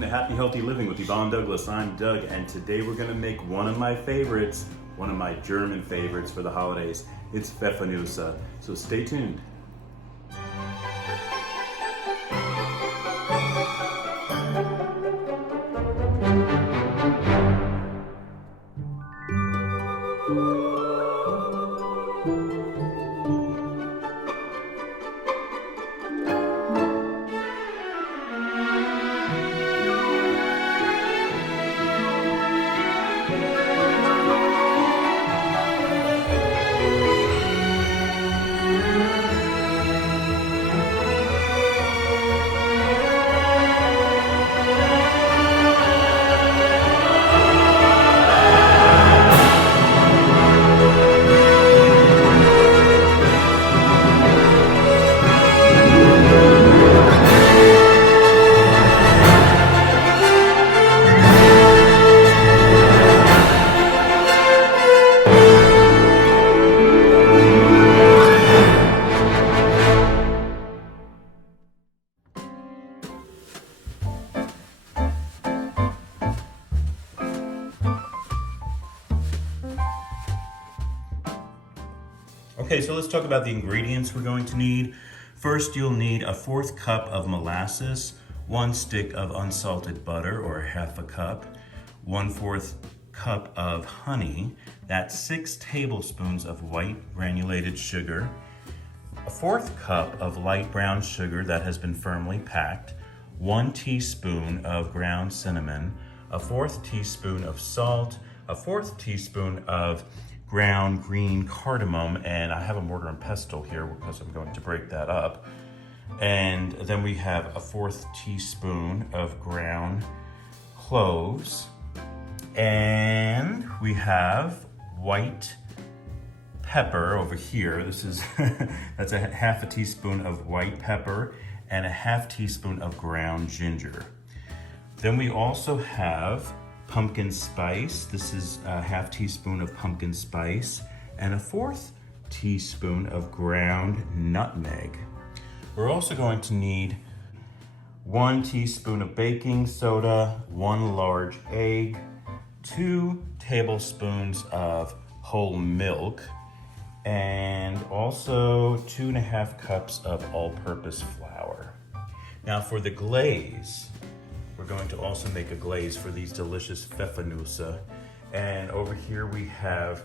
welcome to Happy Healthy Living with Yvonne Douglas. I'm Doug, and today we're gonna make one of my favorites, one of my German favorites for the holidays. It's Pfeffernüsse, so stay tuned. Okay, so let's talk about the ingredients we're going to need. First, you'll need a 1/4 cup of molasses, 1 stick of unsalted butter, or 1/2 cup, 1/4 cup of honey, that's 6 tablespoons of white granulated sugar, a 1/4 cup of light brown sugar that has been firmly packed, 1 teaspoon of ground cinnamon, a 1/4 teaspoon of salt, a 1/4 teaspoon of ground green cardamom, and I have a mortar and pestle here because I'm going to break that up. And then we have a 1/4 teaspoon of ground cloves, and we have white pepper over here. This is that's a 1/2 teaspoon of white pepper and a 1/2 teaspoon of ground ginger. Then we also have pumpkin spice. This is a 1/2 teaspoon of pumpkin spice and a 1/4 teaspoon of ground nutmeg. We're also going to need 1 teaspoon of baking soda, 1 large egg, 2 tablespoons of whole milk, and also 2.5 cups of all-purpose flour. Now for the glaze, we're going to also make a glaze for these delicious Pfeffernüsse. And over here we have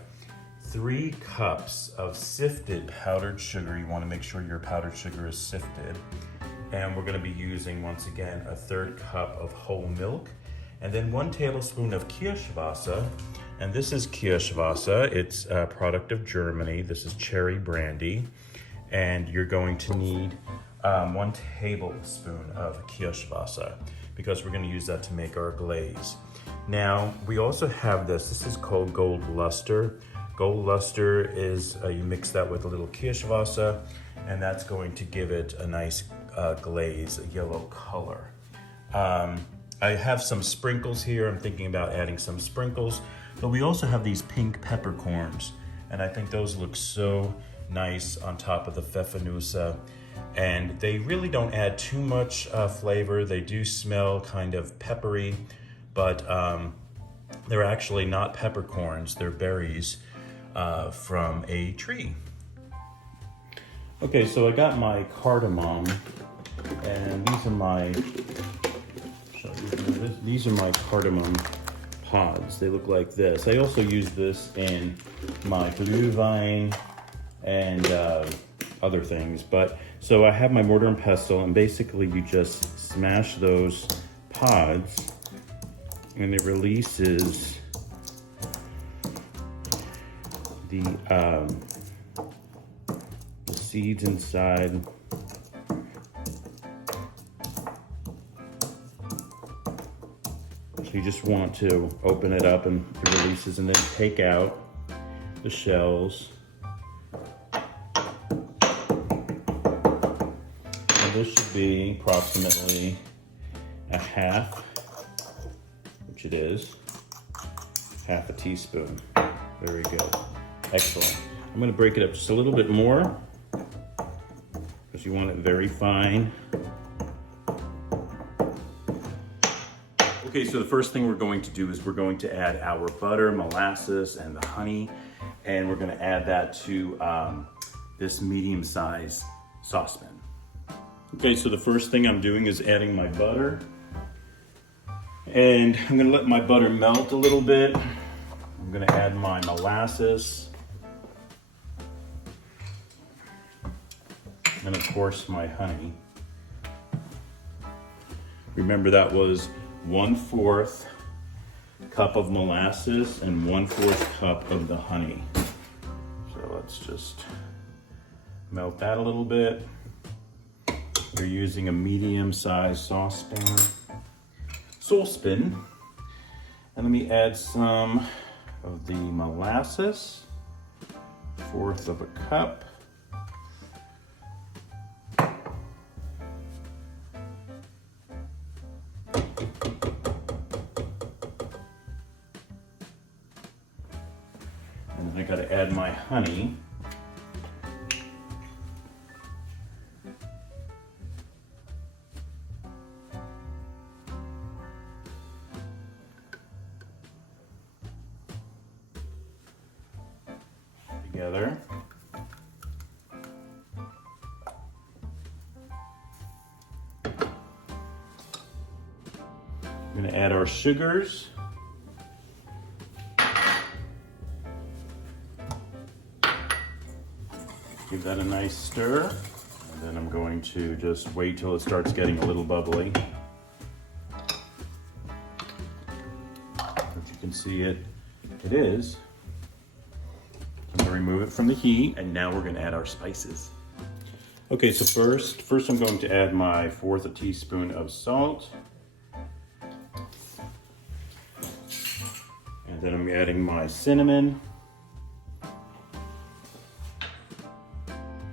3 cups of sifted powdered sugar. You want to make sure your powdered sugar is sifted. And we're going to be using, once again, a 1/3 cup of whole milk. And then 1 tablespoon of Kirschwasser. And this is Kirschwasser. It's a product of Germany. This is cherry brandy. And you're going to need 1 tablespoon of Kirschwasser, because we're going to use that to make our glaze. Now, we also have this is called Gold Luster. Gold Luster is, you mix that with a little Kirschwasser, and that's going to give it a nice glaze, a yellow color. I have some sprinkles here. I'm thinking about adding some sprinkles, but we also have these pink peppercorns, and I think those look so nice on top of the Pfeffernüsse. And they really don't add too much flavor. They do smell kind of peppery, but they're actually not peppercorns. They're berries from a tree. Okay, so I got my cardamom, and these are my cardamom pods. They look like this. I also use this in my Glühwein and other things, but so I have my mortar and pestle, and basically you just smash those pods and it releases the seeds inside. So you just want to open it up and it releases, and then take out the shells. This should be approximately a 1/2, which it is, 1/2 teaspoon. Very good. Excellent. I'm going to break it up just a little bit more because you want it very fine. Okay, so the first thing we're going to do is we're going to add our butter, molasses, and the honey, and we're gonna add that to this medium-sized saucepan. Okay, so the first thing I'm doing is adding my butter. And I'm gonna let my butter melt a little bit. I'm gonna add my molasses. And of course my honey. Remember that was 1/4 cup of molasses and 1/4 cup of the honey. So let's just melt that a little bit. You're using a medium-sized saucepan. And let me add some of the molasses, 1/4 of a cup. And then I gotta add my honey. Together. We're going to add our sugars. Give that a nice stir. And then I'm going to just wait till it starts getting a little bubbly. As you can see it is. I'm gonna remove it from the heat, and now we're gonna add our spices. Okay, so first I'm going to add my 1/4 teaspoon of salt. And then I'm adding my cinnamon,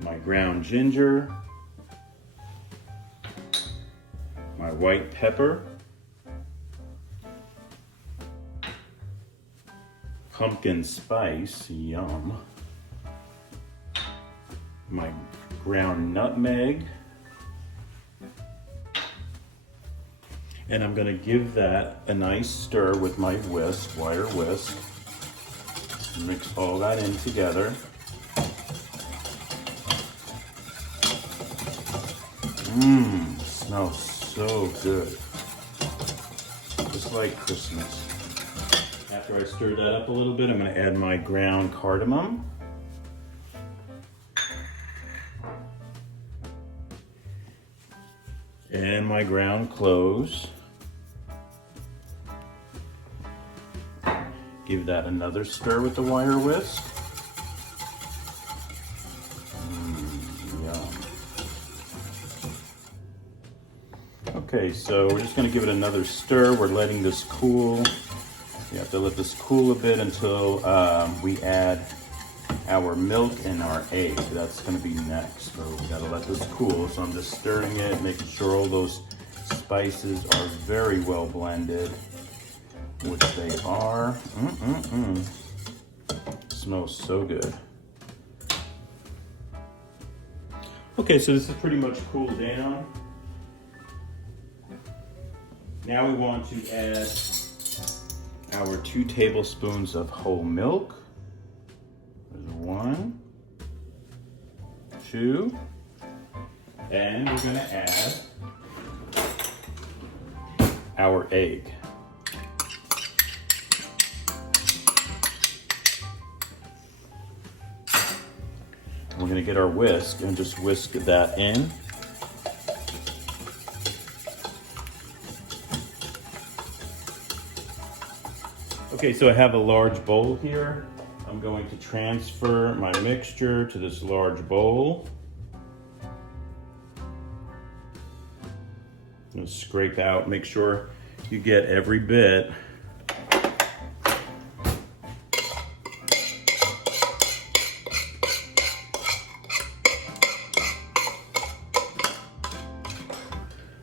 my ground ginger, my white pepper, pumpkin spice, yum. My ground nutmeg. And I'm gonna give that a nice stir with my wire whisk. Mix all that in together. Smells so good. Just like Christmas. After I stir that up a little bit, I'm going to add my ground cardamom. And my ground cloves. Give that another stir with the wire whisk. Yum. Okay, so we're just going to give it another stir. We're letting this cool. You have to let this cool a bit until we add our milk and our egg. That's going to be next. So we got to let this cool. So I'm just stirring it, making sure all those spices are very well blended, which they are. Smells so good. Okay, so this is pretty much cooled down. Now we want to add our 2 tablespoons of whole milk. There's 1, 2, and we're gonna add our egg. We're gonna get our whisk and just whisk that in. Okay, so I have a large bowl here. I'm going to transfer my mixture to this large bowl. I'm gonna scrape out, make sure you get every bit.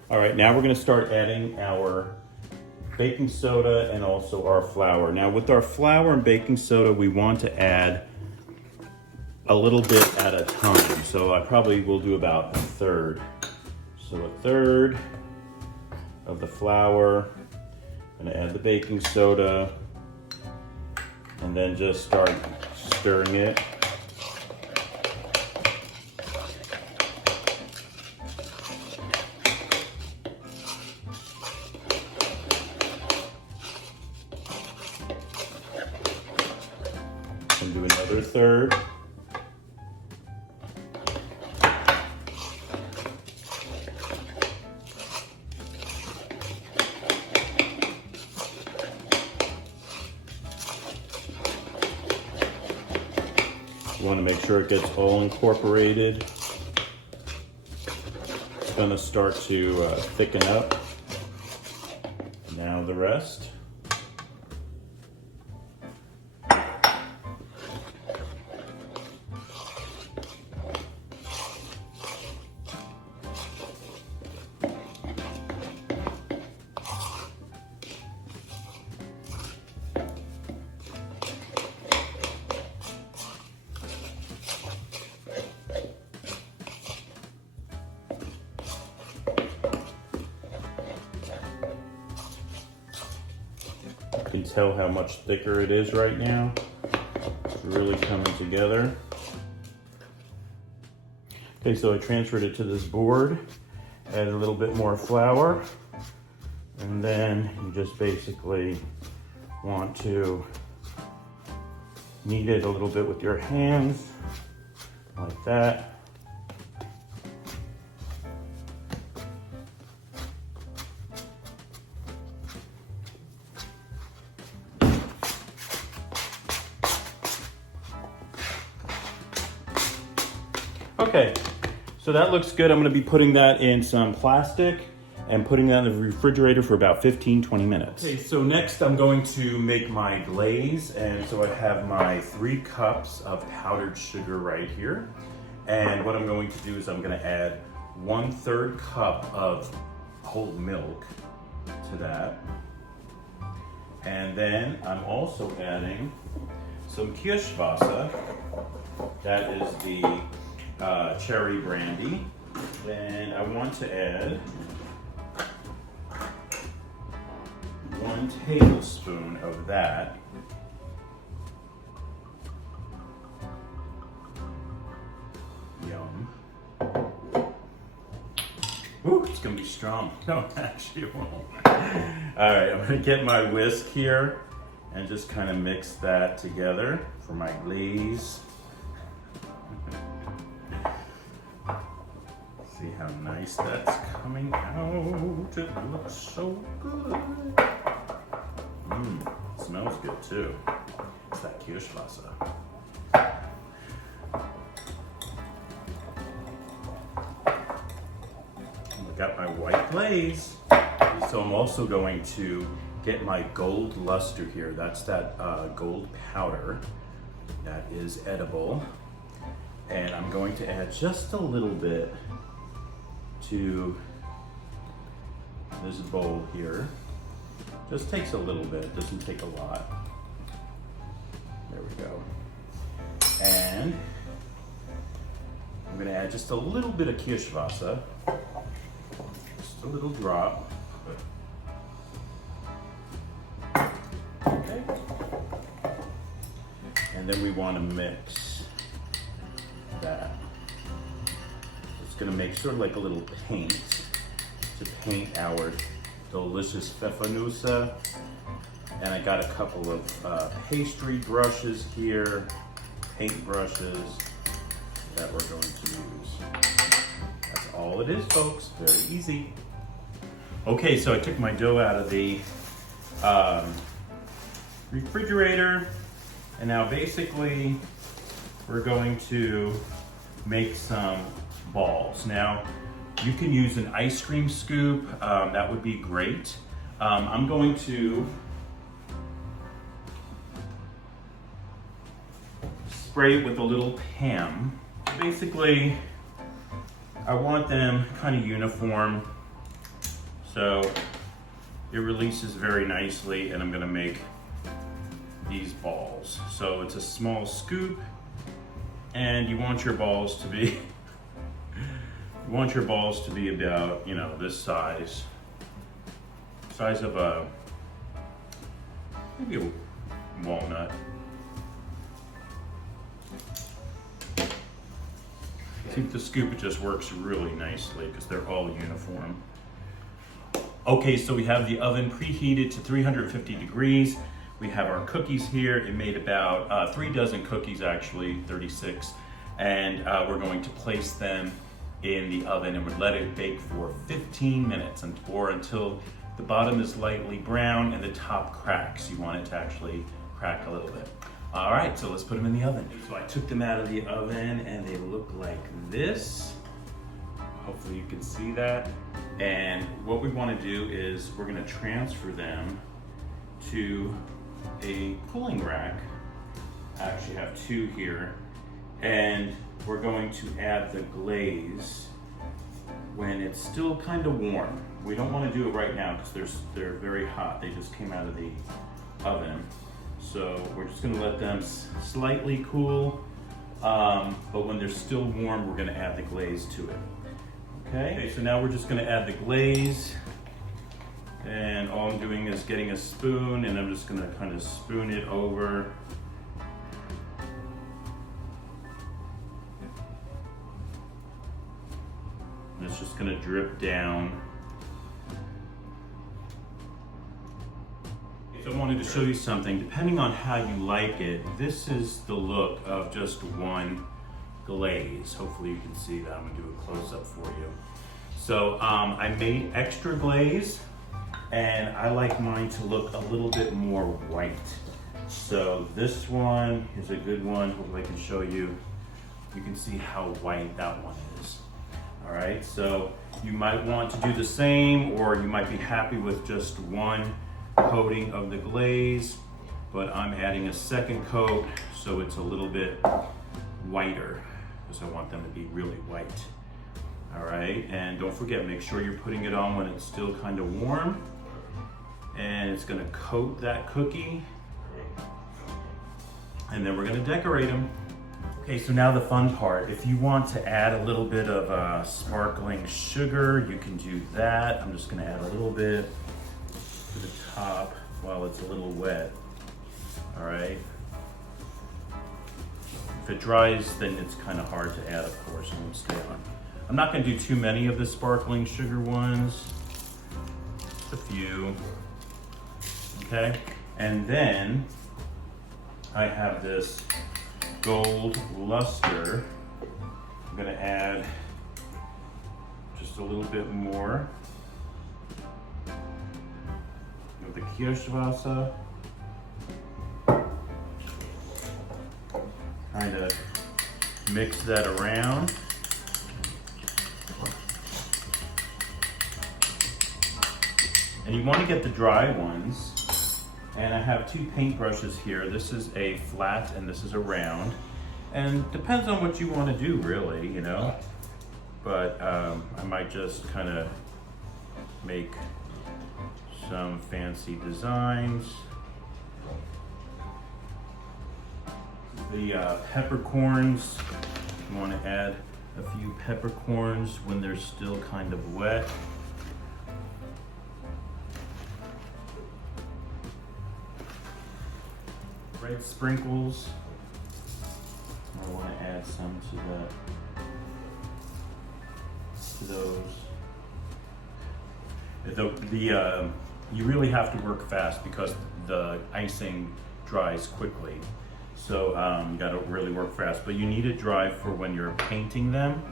All right, now we're gonna start adding our baking soda and also our flour. Now with our flour and baking soda, we want to add a little bit at a time. So I probably will do about 1/3. So 1/3 of the flour, I'm gonna add the baking soda and then just start stirring it. And do another third. You want to make sure it gets all incorporated. It's going to start to thicken up. Now the rest. You can tell how much thicker it is right now. It's really coming together. Okay, so I transferred it to this board, added a little bit more flour, and then you just basically want to knead it a little bit with your hands, like that. Okay, so that looks good. I'm gonna be putting that in some plastic and putting that in the refrigerator for about 15-20 minutes. Okay, so next I'm going to make my glaze. And so I have my 3 cups of powdered sugar right here. And what I'm going to do is I'm gonna add 1/3 cup of whole milk to that. And then I'm also adding some Kirschwasser. That is the cherry brandy. Then I want to add 1 tablespoon of that. Yum. Ooh, it's gonna be strong. No, actually it won't. All right, I'm gonna get my whisk here and just kind of mix that together for my glaze. See how nice that's coming out. It looks so good. Smells good too. It's that Kirschwasser. I got my white glaze. So I'm also going to get my gold luster here. That's that gold powder that is edible. And I'm going to add just a little bit to this bowl here. Just takes a little bit, doesn't take a lot. There we go. And I'm gonna add just a little bit of Kirschwasser. Just a little drop. Okay. And then we wanna mix that. Gonna make sort of like a little paint to paint our delicious Pfeffernüsse. And I got a couple of pastry brushes here, paint brushes that we're going to use. That's all it is, folks, very easy. Okay, so I took my dough out of the refrigerator, and now basically we're going to make some balls. Now, you can use an ice cream scoop, that would be great. I'm going to spray it with a little Pam. Basically, I want them kind of uniform, so it releases very nicely, and I'm gonna make these balls. So it's a small scoop, and you want your balls to be about, you know, this size of a maybe a walnut. See, with the scoop, it just works really nicely because they're all uniform. Okay, so we have the oven preheated to 350 degrees. We have our cookies here. It made about 3 dozen cookies, actually, 36. And we're going to place them in the oven and we'll let it bake for 15 minutes or until the bottom is lightly brown and the top cracks. You want it to actually crack a little bit. All right, so let's put them in the oven. So I took them out of the oven and they look like this. Hopefully you can see that. And what we want to do is we're going to transfer them to a cooling rack. I actually have 2 here. And we're going to add the glaze when it's still kind of warm. We don't want to do it right now because they're very hot. They just came out of the oven. So we're just going to let them slightly cool. But when they're still warm, we're going to add the glaze to it. Okay, so now we're just going to add the glaze. And all I'm doing is getting a spoon and I'm just going to kind of spoon it over. And it's just going to drip down. So I wanted to show you something. Depending on how you like it, this is the look of just one glaze. Hopefully you can see that. I'm going to do a close-up for you. So I made extra glaze and I like mine to look a little bit more white. So this one is a good one. Hopefully I can show you. You can see how white that one is. All right, so you might want to do the same or you might be happy with just one coating of the glaze, but I'm adding a second coat so it's a little bit whiter because I want them to be really white. All right, and don't forget, make sure you're putting it on when it's still kind of warm, and it's gonna coat that cookie, and then we're gonna decorate them. Okay, so now the fun part. If you want to add a little bit of sparkling sugar, you can do that. I'm just gonna add a little bit to the top while it's a little wet. All right. If it dries, then it's kind of hard to add, of course, and stay on. I'm not going to do too many of the sparkling sugar ones, just a few. Okay, and then I have this gold luster. I'm going to add just a little bit more of the Kirschwasser. Kind of mix that around. And you want to get the dry ones. And I have 2 paintbrushes here. This is a flat and this is a round. And depends on what you want to do, really, you know. But I might just kind of make some fancy designs. The peppercorns, you want to add a few peppercorns when they're still kind of wet. Red sprinkles, I want to add some to those. You really have to work fast because the icing dries quickly. So you got to really work fast, but you need it dry for when you're painting them,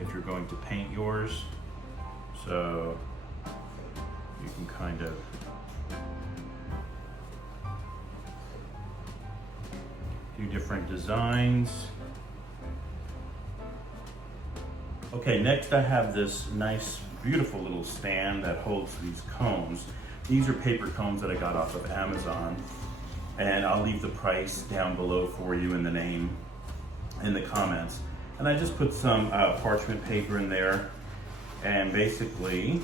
if you're going to paint yours. So you can kind of do different designs. Okay, next I have this nice, beautiful little stand that holds these cones. These are paper cones that I got off of Amazon. And I'll leave the price down below for you and the name in the comments. And I just put some parchment paper in there, and basically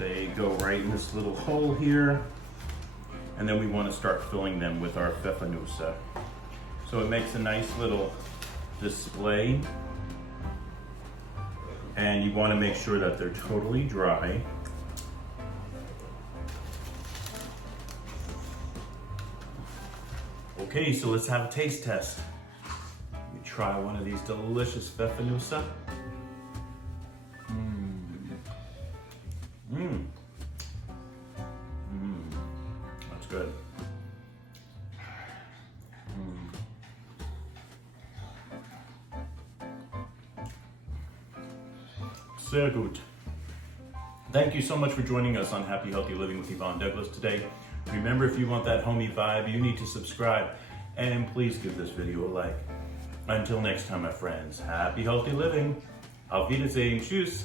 they go right in this little hole here, and then we want to start filling them with our Pfeffernüsse. So it makes a nice little display, and you want to make sure that they're totally dry. Okay, so let's have a taste test. Let me try one of these delicious Pfeffernüsse. That's good. Sehr gut. Thank you so much for joining us on Happy Healthy Living with Yvonne Douglas today. Remember, if you want that homey vibe, you need to subscribe, and please give this video a like. Until next time, my friends, happy healthy living. Auf Wiedersehen. Tschüss.